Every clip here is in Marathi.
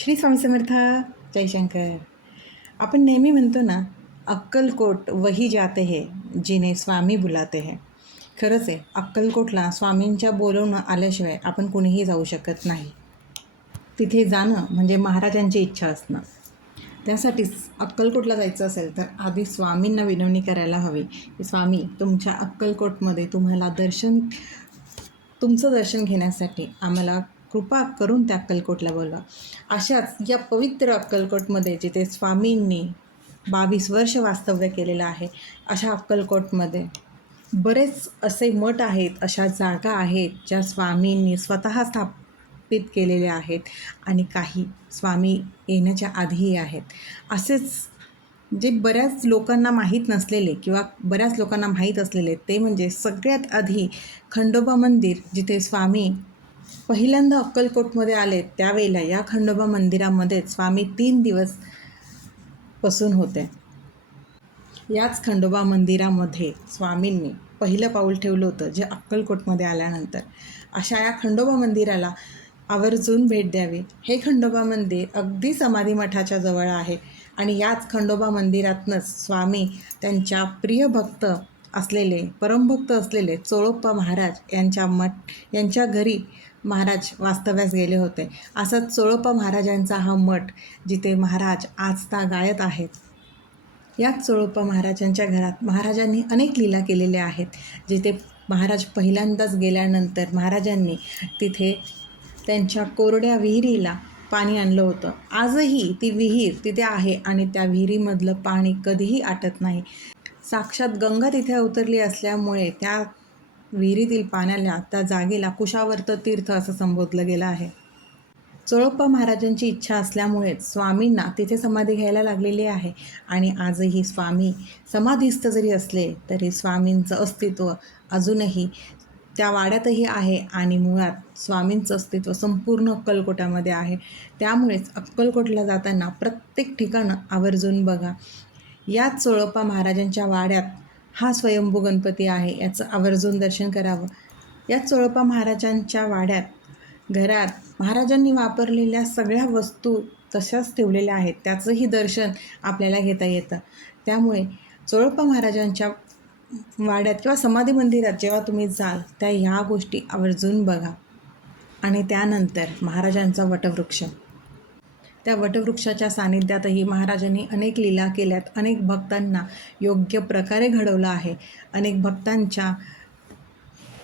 श्री स्वामी समर्थ. जयशंकर. आपण नेहमी म्हणतो ना, अक्कलकोट वही जाते है जिने स्वामी बुलाते हैं. खरंच आहे, अक्कलकोटला स्वामींच्या बोलवणं आल्याशिवाय आपण कुणीही जाऊ शकत नाही. तिथे जाणं म्हणजे महाराजांची इच्छा असणं. त्यासाठीच अक्कलकोटला जायचं असेल तर आधी स्वामींना विनवणी करायला हवी की स्वामी, तुमच्या अक्कलकोटमध्ये तुमचं दर्शन घेण्यासाठी आम्हाला कृपा करून त्या अक्कलकोटला बोलवा. अशाच या पवित्र अक्कलकोटमध्ये जिथे स्वामींनी 22 वर्ष वास्तव्य केलेलं आहे, अशा अक्कलकोटमध्ये बरेच असे मठ आहेत, अशा जागा आहेत ज्या स्वामींनी स्वतः स्थापित केलेल्या आहेत आणि काही स्वामी येण्याच्या आधीही आहेत. असेच जे बऱ्याच लोकांना माहीत नसलेले किंवा बऱ्याच लोकांना माहीत असलेले ते म्हणजे सगळ्यात आधी खंडोबा मंदिर, जिथे स्वामी पहिल्यांदा अक्कलकोटमध्ये आले त्यावेळेला या खंडोबा मंदिरामध्ये स्वामी 3 दिवस बसून होते. याच खंडोबा मंदिरामध्ये स्वामींनी पहिलं पाऊल ठेवलं होतं, जे अक्कलकोटमध्ये आल्यानंतर. अशा या खंडोबा मंदिराला आवर्जून भेट द्यावी. हे खंडोबा मंदिर अगदी समाधी मठाच्या जवळ आहे आणि याच खंडोबा मंदिरातनंच स्वामी त्यांच्या प्रिय भक्त असलेले, परमभक्त असलेले चोळप्पा महाराज यांच्या घरी महाराज वास्तव्यास गेले होते. असाच चोळप्पा महाराजांचा हा मठ, जिथे महाराज आजतागायत आहेत. याच चोळप्पा महाराजांच्या घरात महाराजांनी अनेक लीला केलेल्या आहेत. जिथे महाराज पहिल्यांदाच गेल्यानंतर महाराजांनी तिथे त्यांच्या कोरड्या विहिरीला पाणी आणलं होतं. आजही ती विहीर तिथे आहे आणि त्या विहिरीमधलं पाणी कधीही आटत नाही. साक्षात गंगा तिथे अवतरली असल्यामुळे त्या विहिरीतील पाण्याला, त्या जागेला कुशावर्त तीर्थ असं संबोधलं गेलं आहे. चोळप्पा महाराजांची इच्छा असल्यामुळेच स्वामींना तिथे समाधी घ्यायला लागलेली आहे आणि आजही स्वामी समाधीस्थ जरी असले तरी स्वामींचं अस्तित्व अजूनही त्या वाड्यातही आहे आणि मुळात स्वामींचं अस्तित्व संपूर्ण अक्कलकोटामध्ये आहे. त्यामुळेच अक्कलकोटला जाताना प्रत्येक ठिकाणं आवर्जून बघा. याच चोळप्पा महाराजांच्या वाड्यात हा स्वयंभू गणपती आहे, याचं आवर्जून दर्शन करावं. याच चोळप्पा महाराजांच्या वाड्यात घरात महाराजांनी वापरलेल्या सगळ्या वस्तू तशाच ठेवलेल्या आहेत, त्याचंही दर्शन आपल्याला घेता येतं. त्यामुळे चोळप्पा महाराजांच्या वाड्यात किंवा समाधी मंदिरात जेव्हा तुम्ही जाल त्या ह्या गोष्टी आवर्जून बघा. आणि त्यानंतर महाराजांचा वटवृक्ष, त्या वटवृक्षाच्या सानिध्यातही महाराजांनी अनेक लीला केल्यात, अनेक भक्तांना योग्य प्रकारे घडवलं आहे, अनेक भक्तांच्या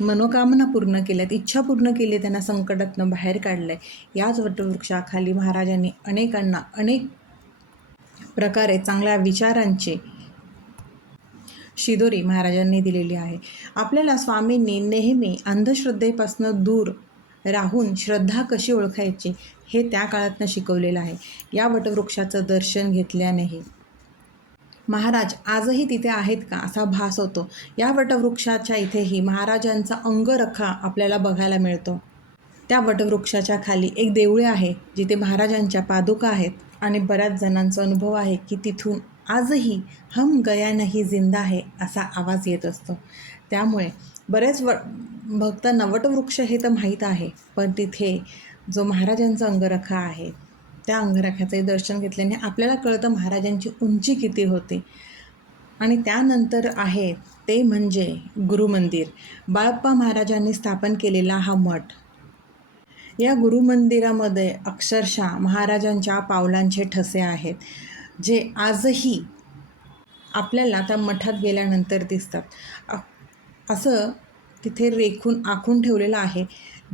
मनोकामना पूर्ण केल्यात, इच्छा पूर्ण केली, त्यांना संकटातनं बाहेर काढलं आहे. याच वटवृक्षाखाली महाराजांनी अनेकांना अनेक प्रकारे चांगल्या विचारांची शिदोरी महाराजांनी दिलेली आहे. आपल्याला स्वामींनी नेहमी अंधश्रद्धेपासून दूर राहून श्रद्धा कशी ओळखायची हे त्या काळातनं शिकवलेलं आहे. या वटवृक्षाचं दर्शन घेतल्यानेही महाराज आजही तिथे आहेत का असा भास होतो. या वटवृक्षाच्या इथेही महाराजांचा अंगरखा आपल्याला बघायला मिळतो. त्या वटवृक्षाच्या खाली एक देऊळे आहे, जिथे महाराजांच्या पादुका आहेत आणि बऱ्याच जणांचा अनुभव आहे की तिथून आजही हम गया नहीं जिंदा है असा आवाज येत असतो. त्यामुळे बरेच भक्तांना वटवृक्ष हे तर माहीत आहे, पण तिथे जो महाराजांचा अंगरखा आहे त्या अंगरख्याचे दर्शन घेतल्याने आपल्याला कळतं महाराजांची उंची किती होती. आणि त्यानंतर आहे ते म्हणजे गुरुमंदिर, बाळप्पा महाराजांनी स्थापन केलेला हा मठ. या गुरुमंदिरामध्ये अक्षरशः महाराजांच्या पावलांचे ठसे आहेत, जे आजही आपल्याला त्या मठात गेल्यानंतर दिसतात. असं तिथे आखून ठेवलेलं आहे.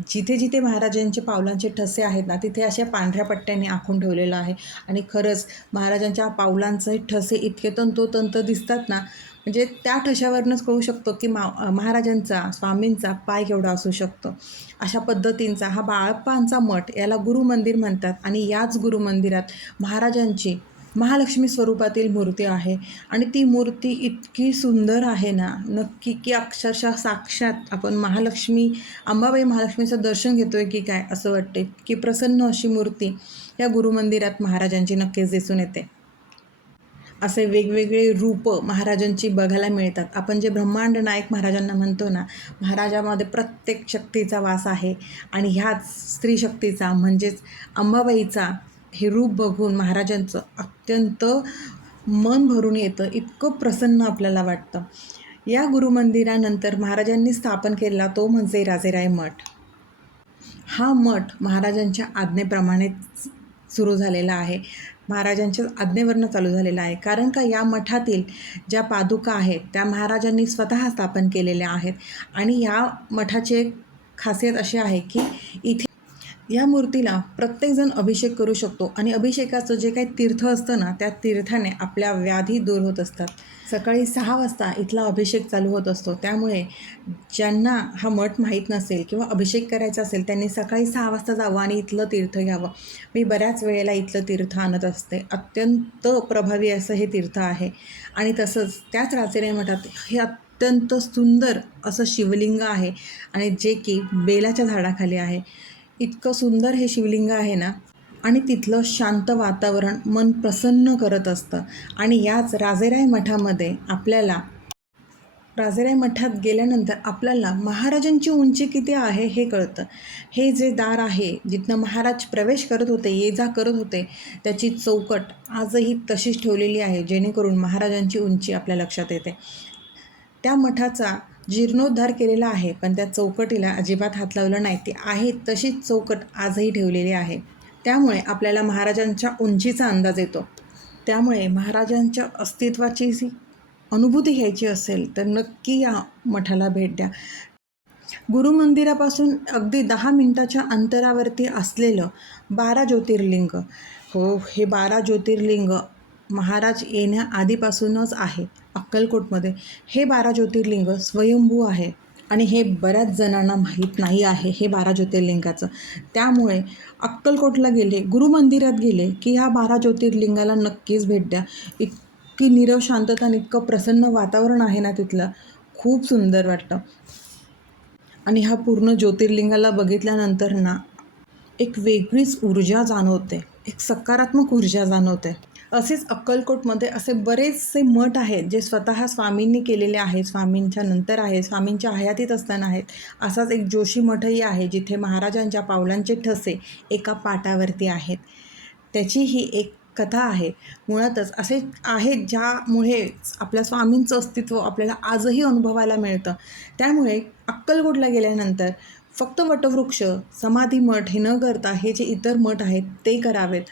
जिथे जिथे महाराजांचे पावलांचे ठसे आहेत ना, तिथे अशा पांढऱ्या पट्ट्यांनी आखून ठेवलेलं आहे. आणि खरंच महाराजांच्या पावलांचे ठसे इतके तंतोतंत दिसतात ना, म्हणजे त्या ठशावरूनच कळू शकतो की महाराजांचा, स्वामींचा पाय केवढा असू शकतो. अशा पद्धतींचा हा बाळप्पांचा मठ, याला गुरुमंदिर म्हणतात. आणि याच गुरुमंदिरात महाराजांची महालक्ष्मी स्वरूपातील मूर्ती आहे आणि ती मूर्ती इतकी सुंदर आहे ना, नक्की की अक्षरशः साक्षात आपण अंबाबाई महालक्ष्मीचं दर्शन घेतो आहे की काय असं वाटते. की प्रसन्न अशी मूर्ती या गुरुमंदिरात महाराजांची नक्कीच दिसून येते. असे वेगवेगळे रूप महाराजांची बघायला मिळतात. आपण जे ब्रह्मांड नायक महाराजांना म्हणतो ना, महाराजामध्ये प्रत्येक शक्तीचा वास आहे आणि ह्याच स्त्री शक्तीचा म्हणजेच अंबाबाईचा हे रूप बघून महाराजांचं अत्यंत मन भरून येतं, इतकं प्रसन्न आपल्याला वाटतं. या गुरुमंदिरानंतर महाराजांनी स्थापन केलेला तो म्हणजे राजेराय मठ. हा मठ महाराजांच्या आज्ञेप्रमाणे सुरू झालेला आहे, महाराजांच्या आज्ञेवरनं चालू झालेला आहे. कारण का या मठातील ज्या पादुका आहेत त्या महाराजांनी स्वतः स्थापन केलेल्या आहेत. आणि या मठाची एक खासियत अशी आहे की इथे या मूर्तीला प्रत्येकजण अभिषेक करू शकतो आणि अभिषेकाचं जे काही तीर्थ असतं ना, त्या तीर्थाने आपल्या व्याधी दूर होत असतात. सकाळी 6 वाजता इथला अभिषेक चालू होत असतो. त्यामुळे ज्यांना हा मठ माहीत नसेल किंवा अभिषेक करायचा असेल त्यांनी सकाळी 6 वाजता जावं आणि इथलं तीर्थ घ्यावं. मी बऱ्याच वेळेला इथलं तीर्थ आणत असते. अत्यंत प्रभावी असं हे तीर्थ आहे. आणि तसंच त्याच राजेराय मठात हे अत्यंत सुंदर असं शिवलिंग आहे आणि जे की बेलाच्या झाडाखाली आहे. इतकं सुंदर हे शिवलिंग आहे ना, आणि तिथलं शांत वातावरण मन प्रसन्न करत असतं. आणि याच राजेराय मठामध्ये राजेराय मठात गेल्यानंतर आपल्याला महाराजांची उंची किती आहे हे कळतं. हे जे दार आहे जिथनं महाराज प्रवेश करत होते, ये जा करत होते, त्याची चौकट आजही तशीच ठेवलेली आहे, जेणेकरून महाराजांची उंची आपल्या लक्षात येते. त्या मठाचा जीर्णोद्धार केलेला आहे, पण त्या चौकटीला अजिबात हात लावला नाही. ती आहे तशीच चौकट आजही ठेवलेली आहे. त्यामुळे आपल्याला महाराजांच्या उंचीचा अंदाज येतो. त्यामुळे महाराजांच्या अस्तित्वाची जी अनुभूती घ्यायची असेल तर नक्की या मठाला भेट द्या. गुरुमंदिरापासून अगदी 10 मिनिटाच्या अंतरावरती असलेलं 12 ज्योतिर्लिंग, हो, हे 12 ज्योतिर्लिंग महाराज येण्याआधीपासूनच आहे अक्कलकोटमध्ये. हे 12 ज्योतिर्लिंग स्वयंभू आहे आणि हे बऱ्याच जणांना माहीत नाही आहे हे 12 ज्योतिर्लिंगाचं. त्यामुळे अक्कलकोटला गेले, गुरुमंदिरात गेले की ह्या 12 ज्योतिर्लिंगाला नक्कीच भेट द्या. इतकी नीरव शांतता आणि इतकं प्रसन्न वातावरण आहे ना तिथलं, खूप सुंदर वाटतं. आणि ह्या पूर्ण ज्योतिर्लिंगाला बघितल्यानंतर ना एक वेगळीच ऊर्जा जाणवते, एक सकारात्मक ऊर्जा जाणवते. असेच अक्कलकोटमध्ये असे बरेचसे मठ आहेत जे स्वतः स्वामींनी केलेले आहेत, स्वामींच्या नंतर आहे, स्वामींच्या हयातीत असताना आहेत. असाच एक जोशी मठही आहे जिथे महाराजांच्या पावलांचे ठसे एका पाटावरती आहेत. त्याची ही एक कथा आहे. मुळातच असे आहेत ज्यामुळे आपल्या स्वामींचं अस्तित्व आपल्याला आजही अनुभवायला मिळतं. त्यामुळे अक्कलकोटला गेल्यानंतर फक्त वटवृक्ष, समाधी मठ हे न करता हे जे इतर मठ आहेत ते करावेत.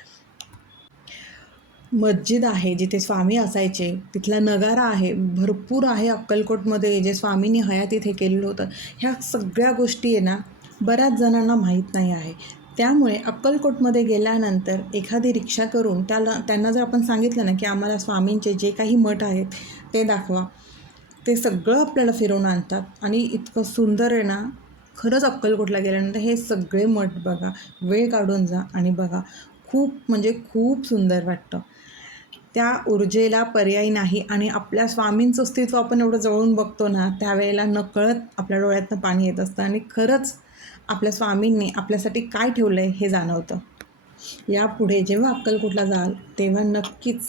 मस्जिद आहे जिथे स्वामी असायचे, तिथला नगारा आहे, भरपूर आहे अक्कलकोटमध्ये जे स्वामींनी हयातीत हे केलेलं होतं. ह्या सगळ्या गोष्टी आहे ना बऱ्याच जणांना माहीत नाही आहे. त्यामुळे अक्कलकोटमध्ये गेल्यानंतर एखादी रिक्षा करून त्यांना जर आपण सांगितलं ना की आम्हाला स्वामींचे जे काही मठ आहेत ते दाखवा, ते सगळं आपल्याला फिरवून आणतात आणि इतकं सुंदर आहे ना. खरंच अक्कलकोटला गेल्यानंतर हे सगळे मठ बघा, वेळ काढून जा आणि बघा. खूप म्हणजे खूप सुंदर वाटतं. त्या ऊर्जेला पर्याय नाही. आणि आपल्या स्वामींचं अस्तित्व आपण एवढं जवळून बघतो ना, त्यावेळेला नकळत आपल्या डोळ्यातनं पाणी येत असतं आणि खरंच आपल्या स्वामींनी आपल्यासाठी काय ठेवलं आहे हे जाणवतं. यापुढे जेव्हा अक्कलकोटला जाल तेव्हा नक्कीच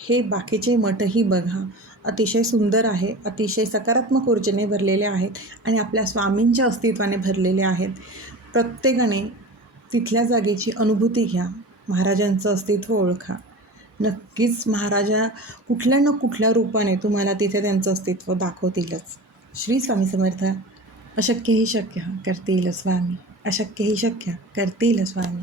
हे बाकीचे मठही बघा. अतिशय सुंदर आहे, अतिशय सकारात्मक ऊर्जेने भरलेले आहेत आणि आपल्या स्वामींच्या अस्तित्वाने भरलेले आहेत. प्रत्येकाने तिथल्या जागेची अनुभूती घ्या, महाराजांचं अस्तित्व ओळखा. नक्कीच महाराजा कुठल्या ना कुठल्या रूपाने तुम्हाला तिथे त्यांचं अस्तित्व दाखवतीलच. श्री स्वामी समर्थ. अशक्य ही शक्य करतील स्वामी, अशक्य ही शक्य करतील स्वामी.